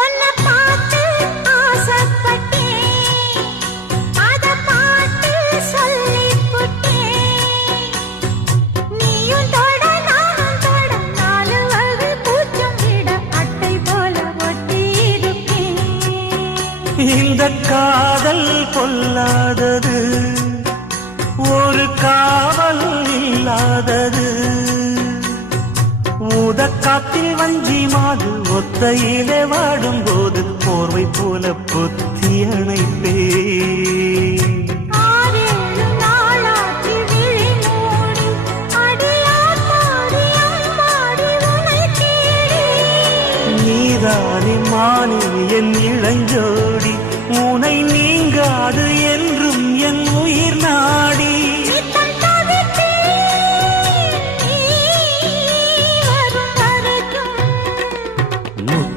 உன்னை பார்த்து ஆசைப்பட்டேன், அத பாட்டு சொல்லிப் புட்டேன். நீயும் தொட நானும் தொட, நாலு வகை பூச்சும் விட அட்டை போல ஒட்டி இருப்பேன். இந்த காதல் பொல்லாதது, ஒரு காவல் இல்லாதது. ஊதக்காத்தில் வஞ்சி மாது ஒத்தையிலே வாடும் போது போர்வை போல பொத்தி அணைப்பேன். ஆறேழு நாளாகி விழி மூடி, அடியாத்தாடி அம்மாடி உனை தேடி. நீதானே மானே என் இளஞ்சோடி, உனை நீங்காது என்று